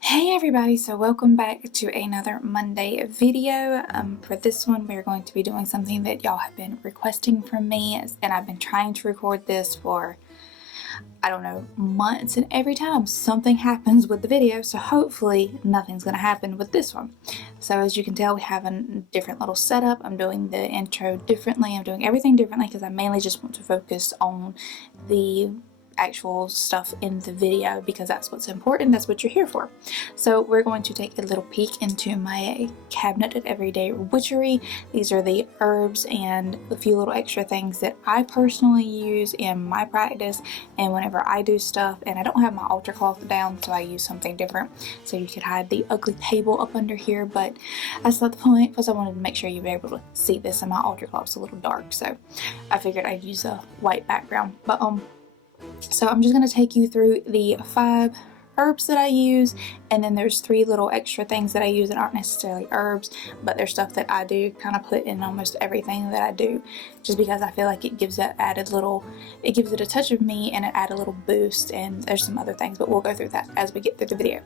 Hey everybody, so welcome back to another Monday video. For this one we're going to be doing something that y'all have been requesting from me, and I've been trying to record this for, I don't know, months, and every time something happens with the video, so hopefully nothing's going to happen with this one. So as you can tell, we have a different little setup. I'm doing the intro differently. I'm doing everything differently because I mainly just want to focus on the actual stuff in the video because that's what's important. That's what you're here for. So we're going to take a little peek into my cabinet of everyday witchery. These are the herbs and a few little extra things that I personally use in my practice and whenever I do stuff. And I don't have my altar cloth down, so I use something different. So you could hide the ugly table up under here, but that's not the point because I wanted to make sure you'd be able to see this, and my altar cloth's a little dark, so I figured I'd use a white background. But so I'm just going to take you through the 5 herbs that I use, and then there's 3 little extra things that I use that aren't necessarily herbs, but they're stuff that I do kind of put in almost everything that I do, just because I feel like it gives that added little, it gives it a touch of me and it adds a little boost. And there's some other things, but we'll go through that as we get through the video.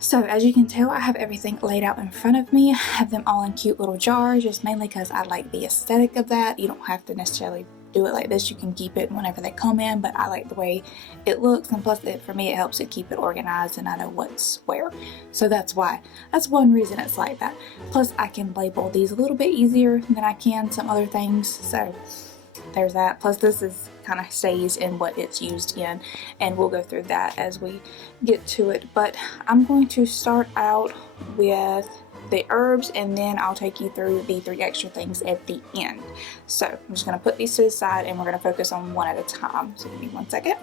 So as you can tell, I have everything laid out in front of me. I have them all in cute little jars, just mainly because I like the aesthetic of that. You don't have to necessarily do it like this. You can keep it whenever they come in, but I like the way it looks, and plus for me it helps it keep it organized and I know what's where. So that's one reason it's like that. Plus I can label these a little bit easier than I can some other things, so there's that. Plus this is kind of stays in what it's used in, and we'll go through that as we get to it. But I'm going to start out with the herbs, and then I'll take you through the 3 extra things at the end. So I'm just going to put these to the side and we're going to focus on one at a time. So give me 1 second.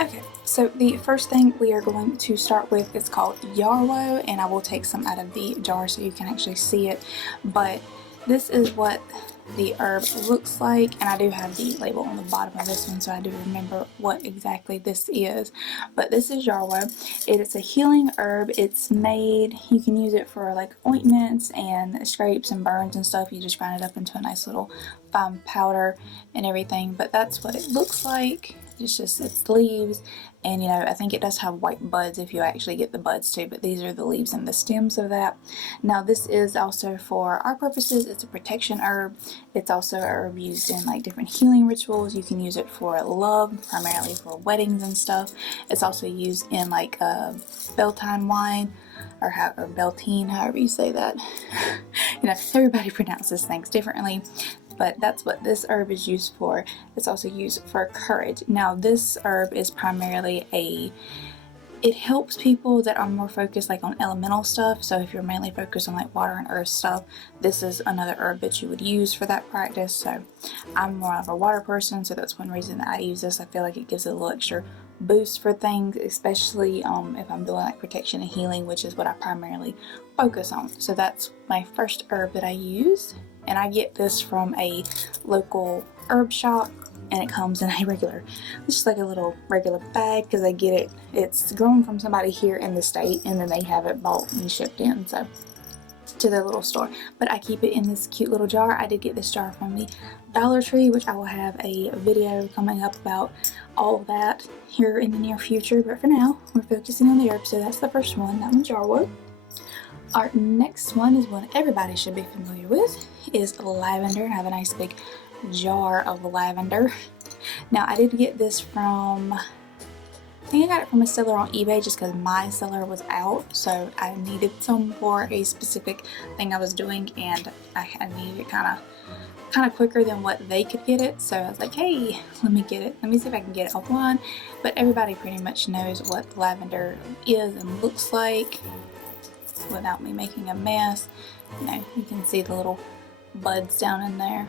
Okay, so the first thing we are going to start with is called Yarrow, and I will take some out of the jar so you can actually see it. But this is what the herb looks like, and I do have the label on the bottom of this one, so I do remember what exactly this is. But this is Yarrow. It is a healing herb. It's made, you can use it for like ointments and scrapes and burns and stuff. You just grind it up into a nice little fine powder and everything. But that's what it looks like. It's leaves, and I think it does have white buds if you actually get the buds too, but these are the leaves and the stems of that. Now this is also, for our purposes, it's a protection herb. It's also a herb used in like different healing rituals. You can use it for love, primarily for weddings and stuff. It's also used in like Beltane wine, or Beltane, however you say that. Everybody pronounces things differently. But that's what this herb is used for. It's also used for courage. Now this herb is primarily it helps people that are more focused like on elemental stuff. So if you're mainly focused on like water and earth stuff, this is another herb that you would use for that practice. So I'm more of a water person, so that's one reason that I use this. I feel like it gives it a little extra boost for things, especially if I'm doing like protection and healing, which is what I primarily focus on. So that's my first herb that I used. And I get this from a local herb shop, and it comes in a regular, it's just like a little regular bag because I get it, it's grown from somebody here in the state, and then they have it bought and shipped in, so to their little store. But I keep it in this cute little jar. I did get this jar from the Dollar Tree, which I will have a video coming up about all of that here in the near future. But for now, we're focusing on the herbs, so that's the first one. That one's Yarrow. Our next one is one everybody should be familiar with, is lavender. I have a nice big jar of lavender. Now I did get this from, I think I got it from a seller on eBay just because my seller was out, so I needed some for a specific thing I was doing, and I needed it kind of quicker than what they could get it. So I was like, hey, let me get it. Let me see if I can get it offline. But everybody pretty much knows what lavender is and looks like without me making a mess. You can see the little buds down in there.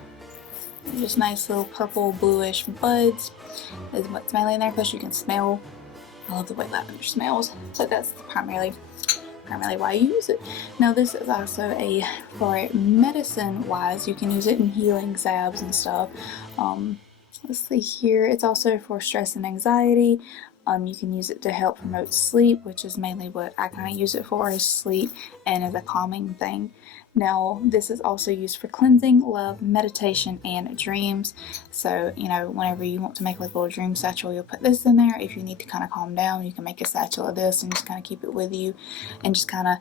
They're just nice little purple bluish buds is what's mainly in there. Plus you can smell, I love the way lavender smells, but that's primarily why you use it. Now this is also for medicine wise, you can use it in healing salves and stuff. let's see here, it's also for stress and anxiety. You can use it to help promote sleep, which is mainly what I kind of use it for, is sleep and as a calming thing. Now, this is also used for cleansing, love, meditation, and dreams. So, you know, whenever you want to make like a little dream satchel, you'll put this in there. If you need to kind of calm down, you can make a satchel of this and just kind of keep it with you and just kind of,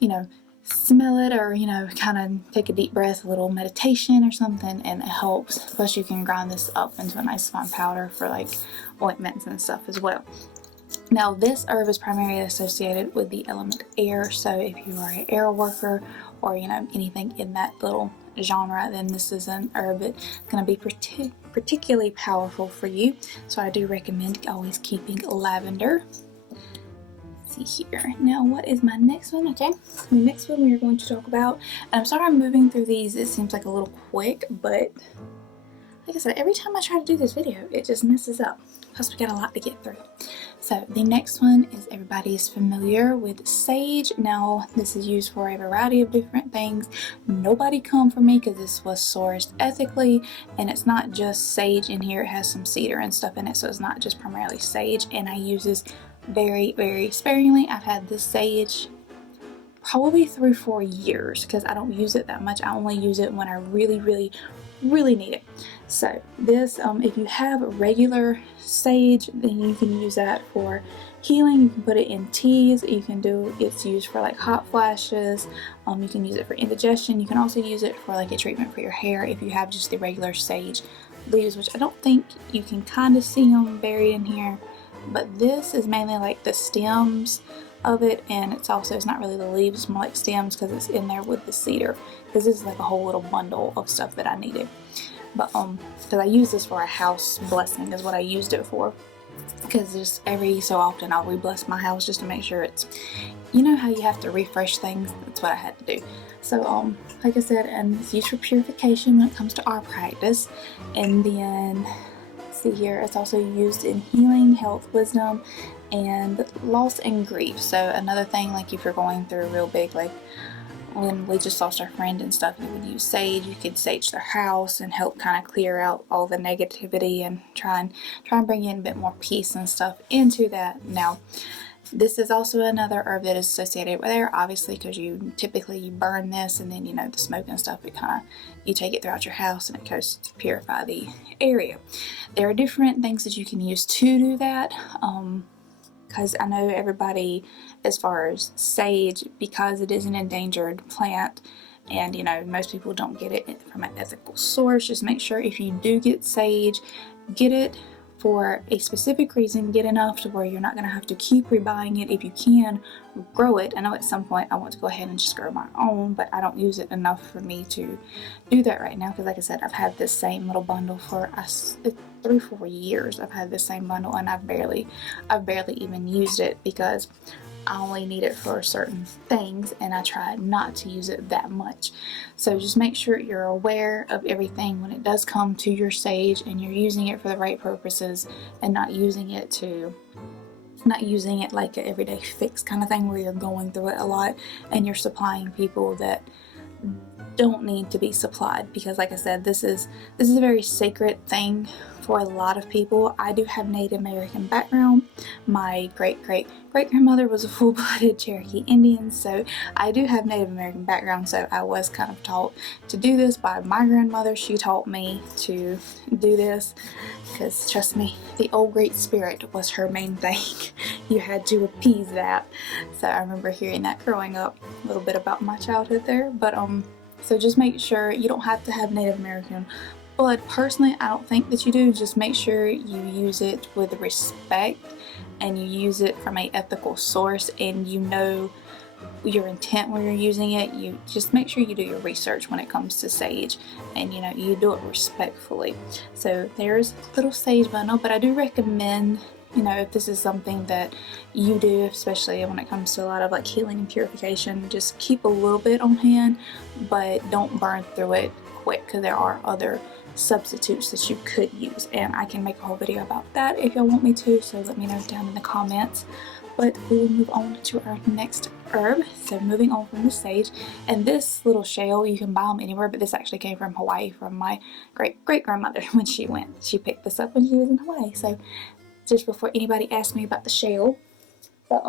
you know, smell it, or you know, kind of take a deep breath, a little meditation or something, and it helps. Plus you can grind this up into a nice fine powder for like ointments and stuff as well. Now this herb is primarily associated with the element air, so if you are an air worker or you know anything in that little genre, then this is an herb that's going to be particularly powerful for you. So I do recommend always keeping lavender. See here. Now what is my next one? Okay, the next one we are going to talk about, and I'm sorry I'm moving through these, it seems like a little quick, but like I said, every time I try to do this video it just messes up, plus we got a lot to get through. So the next one is, everybody is familiar with sage. Now this is used for a variety of different things. Nobody come for me because this was sourced ethically, and it's not just sage in here, it has some cedar and stuff in it, so it's not just primarily sage, and I use this very sparingly. I've had this sage probably 3 or 4 years because I don't use it that much. I only use it when I really need it. So this, if you have regular sage, then you can use that for healing. You can put it in teas. You can do, it's used for like hot flashes. You can use it for indigestion. You can also use it for like a treatment for your hair if you have just the regular sage leaves, which I don't think you can kind of see them buried in here. But this is mainly like the stems of it, and it's also, it's not really the leaves, it's more like stems because it's in there with the cedar, because this is like a whole little bundle of stuff that I needed. But because I use this for a house blessing is what I used it for, because just every so often I'll re-bless my house just to make sure it's, you know how you have to refresh things, that's what I had to do. So like I said, and it's used for purification when it comes to our practice. And then see here, it's also used in healing, health, wisdom, and loss and grief. So another thing, like if you're going through real big, like when we just lost our friend and stuff, you would use sage. You could sage their house and help kind of clear out all the negativity and try and bring in a bit more peace and stuff into that. Now this is also another herb that is associated with air, obviously, because you typically burn this, and then you know the smoke and stuff, it kind of, you take it throughout your house and it goes to purify the area. There are different things that you can use to do that, because I know everybody, as far as sage, because it is an endangered plant, and you know most people don't get it from an ethical source, just make sure if you do get sage, get it for a specific reason, get enough to where you're not going to have to keep rebuying it. If you can, grow it. I know at some point I want to go ahead and just grow my own, but I don't use it enough for me to do that right now, because like I said, I've had this same little bundle for 3 or 4 years. I've had this same bundle and I've barely even used it, because I only need it for certain things and I try not to use it that much. So just make sure you're aware of everything when it does come to your sage, and you're using it for the right purposes and not using it like an everyday fix kind of thing where you're going through it a lot and you're supplying people that don't need to be supplied. Because like I said, this is a very sacred thing for a lot of people. I do have Native American background. My great-great-great-grandmother was a full-blooded Cherokee Indian, so I do have Native American background, so I was kind of taught to do this by my grandmother. She taught me to do this because, trust me, the old Great Spirit was her main thing. You had to appease that. So I remember hearing that growing up, a little bit about my childhood there. But so just make sure you don't have to have Native American blood. Personally, I don't think that you do. Just make sure you use it with respect and you use it from an ethical source, and you know your intent when you're using it. You just make sure you do your research when it comes to sage, and you know, you do it respectfully. So there's a little sage bundle, but I do recommend, you know, if this is something that you do, especially when it comes to a lot of like healing and purification, just keep a little bit on hand, but don't burn through it quick, because there are other substitutes that you could use, and I can make a whole video about that if y'all want me to, so let me know down in the comments. But we will move on to our next herb. So moving on from the sage, and this little shell, you can buy them anywhere, but this actually came from Hawaii from my great-great-grandmother when she went. She picked this up when she was in Hawaii. So just before anybody asked me about the shell. But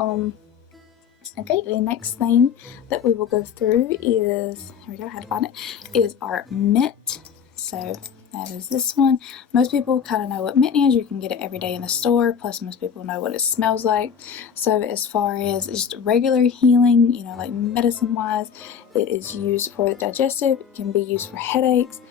okay, the next thing that we will go through is, here we go, how to find it, is our mint. So that is this one. Most people kind of know what mint is. You can get it every day in the store, plus most people know what it smells like. So as far as just regular healing, you know, like medicine wise, it is used for the digestive. It can be used for headaches,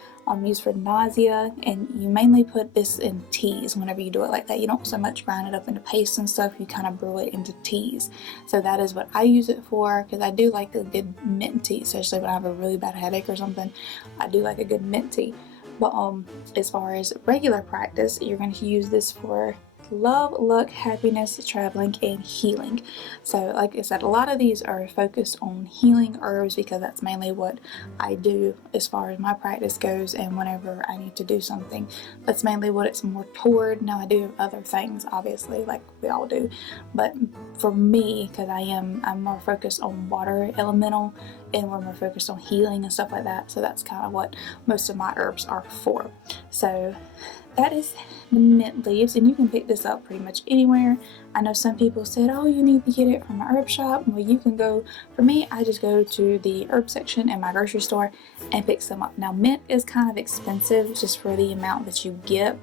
used for nausea, and you mainly put this in teas whenever you do it like that. You don't so much grind it up into paste and stuff, you kind of brew it into teas. So that is what I use it for, because I do like a good mint tea, especially when I have a really bad headache or something. I do like a good mint tea. But as far as regular practice, you're going to use this for love, luck, happiness, traveling, and healing. So like I said, a lot of these are focused on healing herbs because that's mainly what I do as far as my practice goes, and whenever I need to do something, that's mainly what it's more toward. Now I do other things, obviously, like we all do, but for me, because I'm more focused on water elemental, and we're more focused on healing and stuff like that, so that's kind of what most of my herbs are for. So that is the mint leaves, and you can pick this up pretty much anywhere. I know some people said, oh, you need to get it from a herb shop. Well, you can go, for me, I just go to the herb section in my grocery store and pick some up. Now, mint is kind of expensive just for the amount that you get,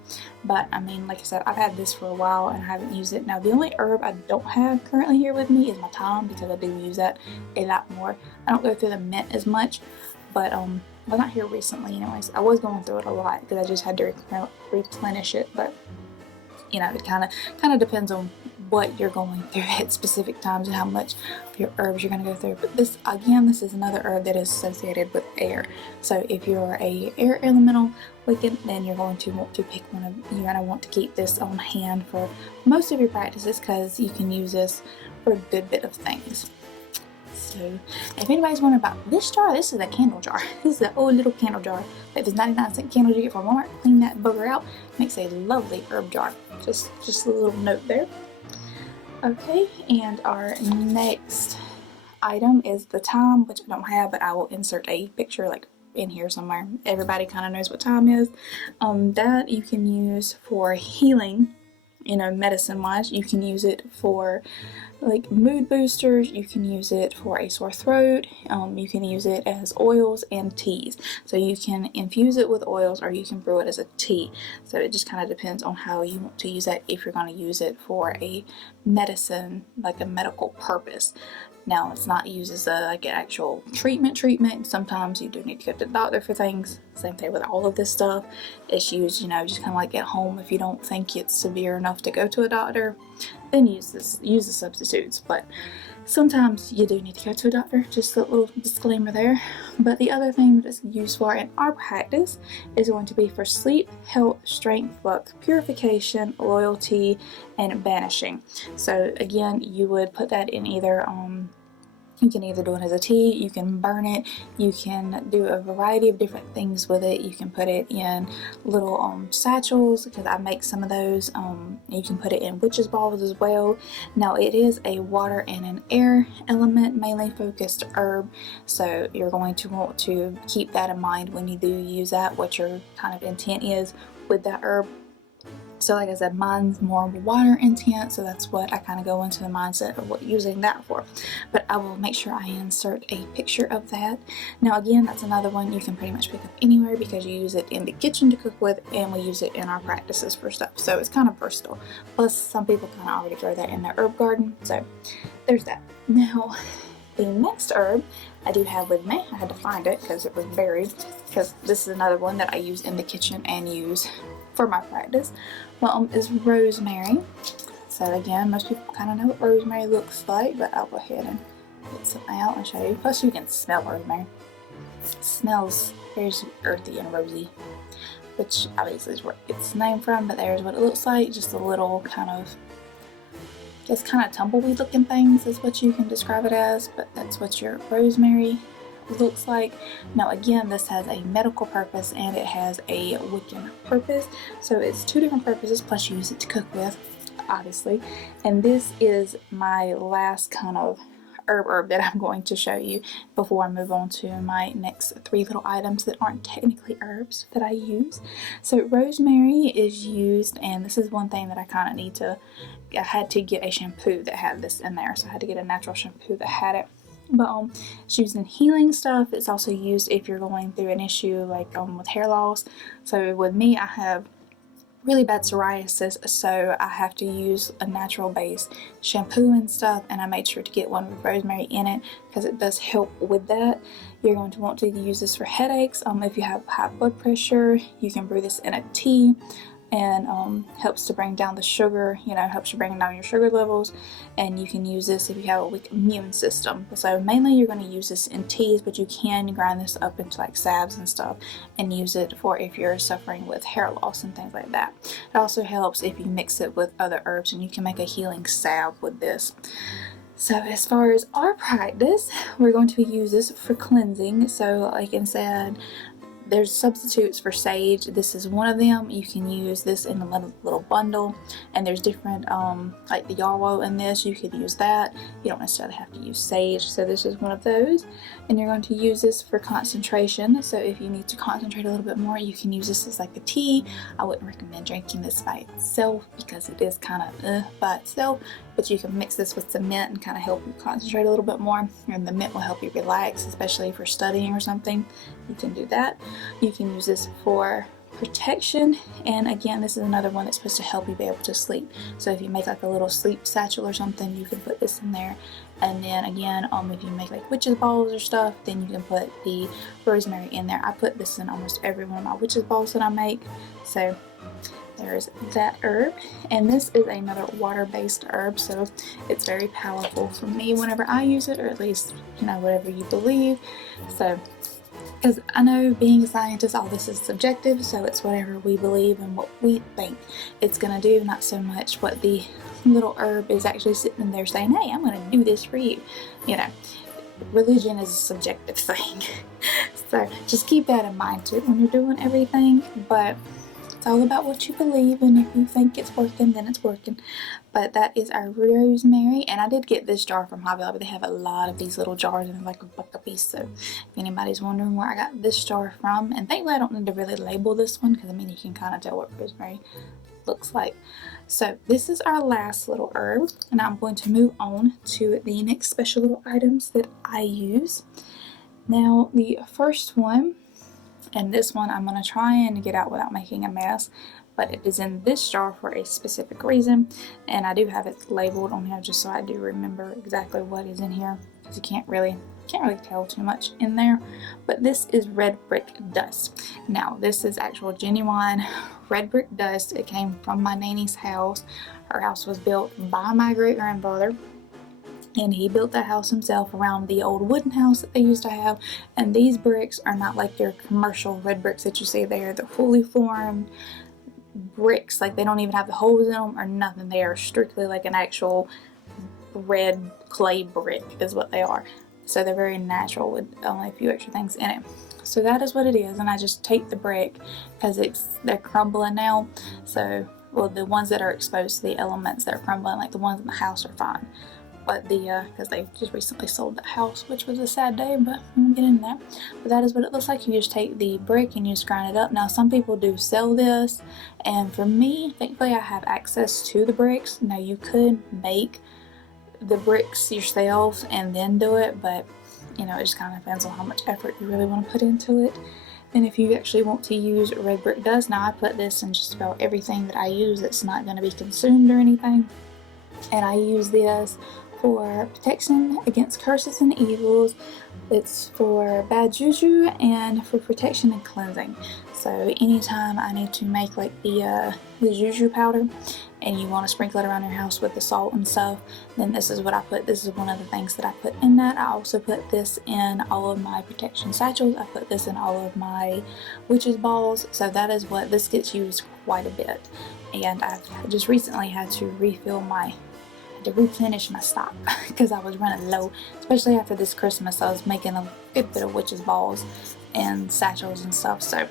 but I mean, like I said, I've had this for a while and I haven't used it. Now, the only herb I don't have currently here with me is my thyme, because I do use that a lot more. I don't go through the mint as much, but well, not here recently anyways. I was going through it a lot because I just had to replenish it, but you know, it kind of depends on what you're going through at specific times and how much of your herbs you're going to go through. But this, again, this is another herb that is associated with air. So if you're a air elemental Wiccan, then you're going to want to pick one of, you're going to want to keep this on hand for most of your practices, because you can use this for a good bit of things. So, if anybody's wondering about this jar, this is a candle jar. This is an old little candle jar. Like those 99-cent candles you get from Walmart. Clean that bugger out. Makes a lovely herb jar. Just a little note there. Okay, and our next item is the thyme, which I don't have, but I will insert a picture like in here somewhere. Everybody kind of knows what thyme is. That you can use for healing, you know, medicine wise. You can use it for like mood boosters, you can use it for a sore throat, you can use it as oils and teas. So you can infuse it with oils or you can brew it as a tea. So it just kind of depends on how you want to use that, if you're going to use it for a medicine, like a medical purpose. Now, it's not used as like an actual treatment. Sometimes you do need to go to the doctor for things. Same thing with all of this stuff. It's used, you know, just kind of like at home. If you don't think it's severe enough to go to a doctor, then use the substitutes. But sometimes you do need to go to a doctor. Just a little disclaimer there. But the other thing that it's used for in our practice is going to be for sleep, health, strength, luck, purification, loyalty, and banishing. So again, you would put that in either you can either do it as a tea, you can burn it, you can do a variety of different things with it. You can put it in little satchels, because I make some of those. You can put it in witches balls as well. Now, it is a water and an air element mainly focused herb, so you're going to want to keep that in mind when you do use that, what your kind of intent is with that herb. So like I said, mine's more water intent, so that's what I kind of go into the mindset of what using that for. But I will make sure I insert a picture of that. Now again, that's another one you can pretty much pick up anywhere, because you use it in the kitchen to cook with, and we use it in our practices for stuff. So it's kind of versatile. Plus, some people kind of already grow that in their herb garden. So there's that. Now, the next herb I do have with me, I had to find it because it was buried, because this is another one that I use in the kitchen and use for my practice. Well, is rosemary. So again, most people kind of know what rosemary looks like, but I'll go ahead and get some out and show you. Plus, you can smell rosemary. It smells very earthy and rosy, which obviously is where it's named from, but there's what it looks like. Just a little kind of, just kind of tumbleweed looking things is what you can describe it as, but that's what your rosemary looks like. Now again, this has a medical purpose and it has a Wiccan purpose, so it's two different purposes, plus you use it to cook with, obviously. And this is my last kind of herb that I'm going to show you before I move on to my next 3 little items that aren't technically herbs that I use. So rosemary is used, and this is one thing that I kind of need to, I had to get a shampoo that had this in there, so I had to get a natural shampoo that had it. But it's used in healing stuff. It's also used if you're going through an issue like with hair loss. So with me, I have really bad psoriasis, so I have to use a natural based shampoo and stuff, and I made sure to get one with rosemary in it because it does help with that. You're going to want to use this for headaches. If you have high blood pressure, you can brew this in a tea, and helps to bring down the sugar, helps you bring down your sugar levels. And you can use this if you have a weak immune system. So mainly you're going to use this in teas, but you can grind this up into like salves and stuff and use it for if you're suffering with hair loss and things like that. It also helps if you mix it with other herbs, and you can make a healing salve with this. So as far as our practice, we're going to use this for cleansing. So like I said, there's substitutes for sage. This is one of them. You can use this in a little bundle, and there's different like the yarrow in this. You could use that. You don't necessarily have to use sage. So this is one of those, and you're going to use this for concentration. So if you need to concentrate a little bit more, you can use this as like a tea. I wouldn't recommend drinking this by itself because it is kind of by itself, but you can mix this with some mint and kind of help you concentrate a little bit more, and the mint will help you relax, especially if you're studying or something. You can do that. You can use this for protection, and again, this is another one that's supposed to help you be able to sleep. So if you make like a little sleep satchel or something, you can put this in there. And then again, if you make like witches balls or stuff, then you can put the rosemary in there. I put this in almost every one of my witches balls that I make. So there's that herb, and this is another water-based herb, so it's very powerful for me whenever I use it, or at least whatever you believe. So because I know, being a scientist, all this is subjective, so it's whatever we believe and what we think it's gonna do, not so much what the little herb is actually sitting there saying, hey, I'm gonna do this for you. Religion is a subjective thing. So just keep that in mind too when you're doing everything, but it's all about what you believe, and if you think it's working, then it's working. But that is our rosemary, and I did get this jar from Hobby Lobby. They have a lot of these little jars, and they're like $1 a piece. So if anybody's wondering where I got this jar from, and thankfully I don't need to really label this one, because you can kind of tell what rosemary looks like. So this is our last little herb, and I'm going to move on to the next special little items that I use. Now the first one, and this one I'm going to try and get out without making a mess, but it is in this jar for a specific reason, and I do have it labeled on here just so I do remember exactly what is in here, because you can't really tell too much in there. But this is red brick dust. Now this is actual genuine red brick dust. It came from my nanny's house. Her house was built by my great-grandfather, and he built that house himself around the old wooden house that they used to have. And these bricks are not like your commercial red bricks that you see there. They're fully formed bricks, like they don't even have the holes in them or nothing. They are strictly like an actual red clay brick is what they are. So they're very natural with only a few extra things in it. So that is what it is, and I just take the brick because they're crumbling now. So, well, the ones that are exposed to the elements that are crumbling, like the ones in the house, are fine. But because they just recently sold the house, which was a sad day, but we'll get into that. But that is what it looks like. You just take the brick and you just grind it up. Now some people do sell this, and for me, thankfully I have access to the bricks. Now you could make the bricks yourselves and then do it, but it just kind of depends on how much effort you really want to put into it. And if you actually want to use red brick dust, now I put this in just about everything that I use that's not going to be consumed or anything. And I use this for protection against curses and evils. It's for bad juju and for protection and cleansing. So anytime I need to make like the juju powder and you want to sprinkle it around your house with the salt and stuff, then this is what I put. This is one of the things that I put in that. I also put this in all of my protection satchels. I put this in all of my witches balls. So that is what this gets used quite a bit. And I've just recently had to replenish my stock because I was running low, especially after this Christmas. I was making a good bit of witches balls and satchels and stuff, so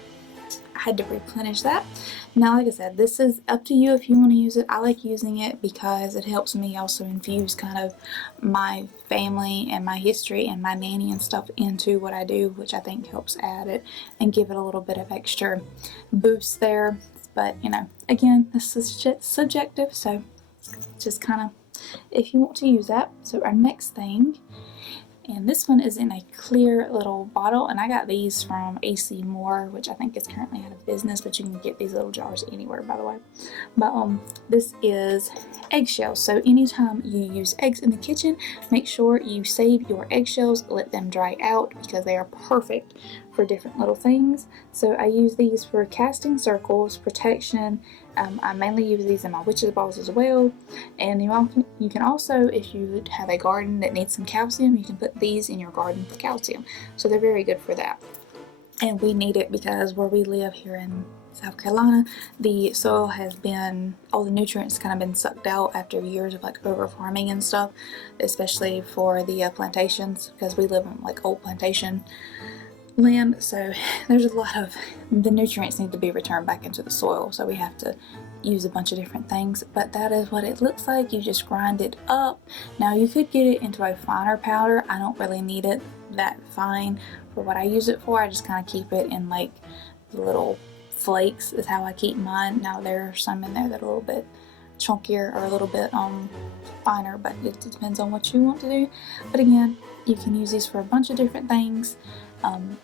I had to replenish that. Now, like I said, this is up to you if you want to use it. I like using it because it helps me also infuse kind of my family and my history and my nanny and stuff into what I do, which I think helps add it and give it a little bit of extra boost there. But, you know, again, this is just subjective, so just kind of if you want to use that. So our next thing, and this one is in a clear little bottle, and I got these from AC Moore, which I think is currently out of business, but you can get these little jars anywhere, by the way. But this is eggshells. So anytime you use eggs in the kitchen, make sure you save your eggshells, let them dry out, because they are perfect for different little things. So I use these for casting circles, protection. I mainly use these in my witches balls as well. And you can also, if you have a garden that needs some calcium, you can put these in your garden for calcium. So they're very good for that. And we need it because where we live here in South Carolina, the soil has been, all the nutrients kind of been sucked out after years of like over farming and stuff, especially for the plantations, because we live in like old plantation land, so there's a lot of the nutrients need to be returned back into the soil, so we have to use a bunch of different things. But that is what it looks like. You just grind it up. Now you could get it into a finer powder. I don't really need it that fine for what I use it for. I just kind of keep it in like little flakes is how I keep mine. Now there are some in there that are a little bit chunkier or a little bit finer, but it depends on what you want to do. But again, you can use these for a bunch of different things.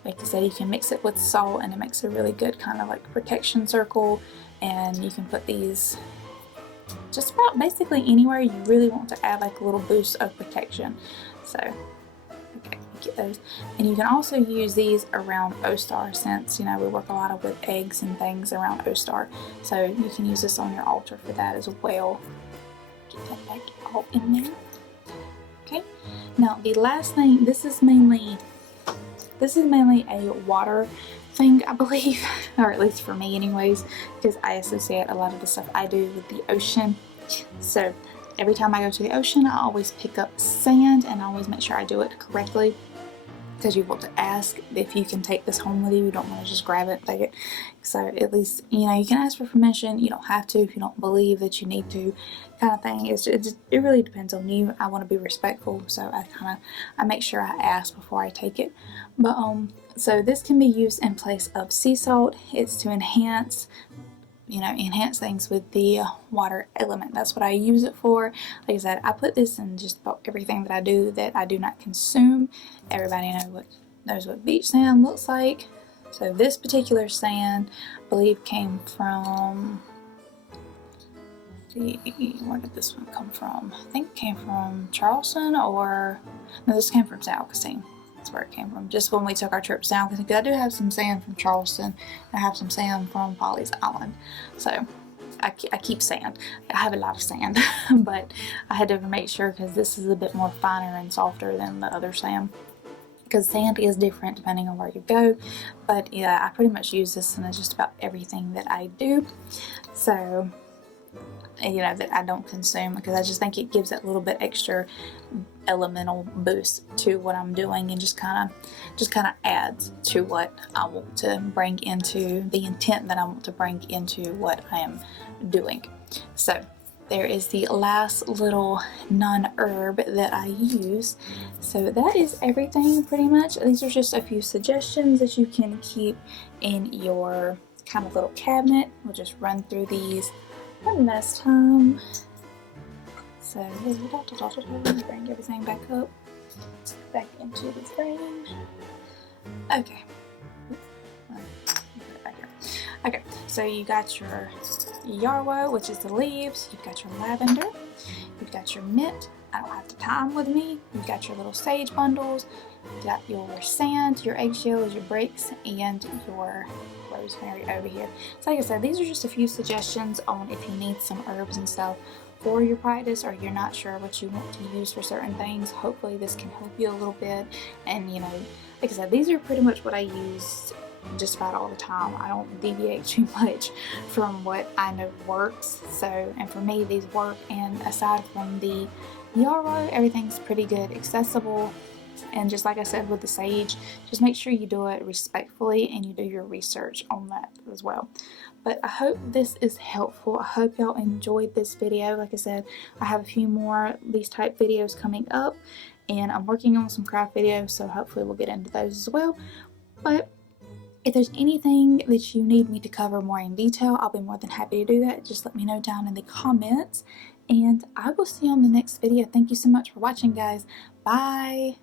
Like I said, you can mix it with salt and it makes a really good kind of like protection circle, and you can put these just about basically anywhere you really want to add like a little boost of protection. So okay, get those. And you can also use these around O-Star, since you know we work a lot with eggs and things around O-Star, so you can use this on your altar for that as well. Get that back all in there. Okay, now the last thing, this is mainly a water thing, I believe, or at least for me anyways, because I associate a lot of the stuff I do with the ocean. So every time I go to the ocean, I always pick up sand, and I always make sure I do it correctly, because you want to ask if you can take this home with you. You don't want to just grab it and take it. So at least, you know, you can ask for permission. You don't have to if you don't believe that you need to, kind of thing. It really depends on you. I want to be respectful, so I make sure I ask before I take it. But so this can be used in place of sea salt. It's to enhance things with the water element. That's what I use it for. Like I said, I put this in just about everything that I do not consume. Everybody knows what beach sand looks like. So this particular sand, I believe, came from, where did this one come from? I think it came from Charleston, or no, this came from St. Augustine. That's where it came from. Just when we took our trip to St. Augustine, because I do have some sand from Charleston. I have some sand from Polly's Island. So I keep sand. I have a lot of sand, but I had to make sure, because this is a bit more finer and softer than the other sand, because sand is different depending on where you go. But yeah, I pretty much use this in just about everything that I do. So, you know, that I don't consume, because I just think it gives that little bit extra elemental boost to what I'm doing, and just kind of adds to what I want to bring into the intent that I want to bring into what I am doing. So there is the last little non-herb that I use. So that is everything pretty much. These are just a few suggestions that you can keep in your kind of little cabinet. We'll just run through these one last time. So bring everything back up, back into the frame. Okay. Okay, so you got your Yarrow, which is the leaves. You've got your lavender. You've got your mint. I don't have the thyme with me. You've got your little sage bundles. You've got your sand, your eggshells, your breaks, and your rosemary over here. So like I said, these are just a few suggestions on if you need some herbs and stuff for your practice, or you're not sure what you want to use for certain things. Hopefully this can help you a little bit. And you know, like I said, these are pretty much what I use just about all the time. I don't deviate too much from what I know works. So, and for me, these work. And aside from the Yarrow, everything's pretty good accessible. And just like I said with the sage, just make sure you do it respectfully and you do your research on that as well. But I hope this is helpful. I hope y'all enjoyed this video. Like I said, I have a few more these type videos coming up, and I'm working on some craft videos, so hopefully we'll get into those as well. But if there's anything that you need me to cover more in detail, I'll be more than happy to do that. Just let me know down in the comments, and I will see you on the next video. Thank you so much for watching, guys. Bye!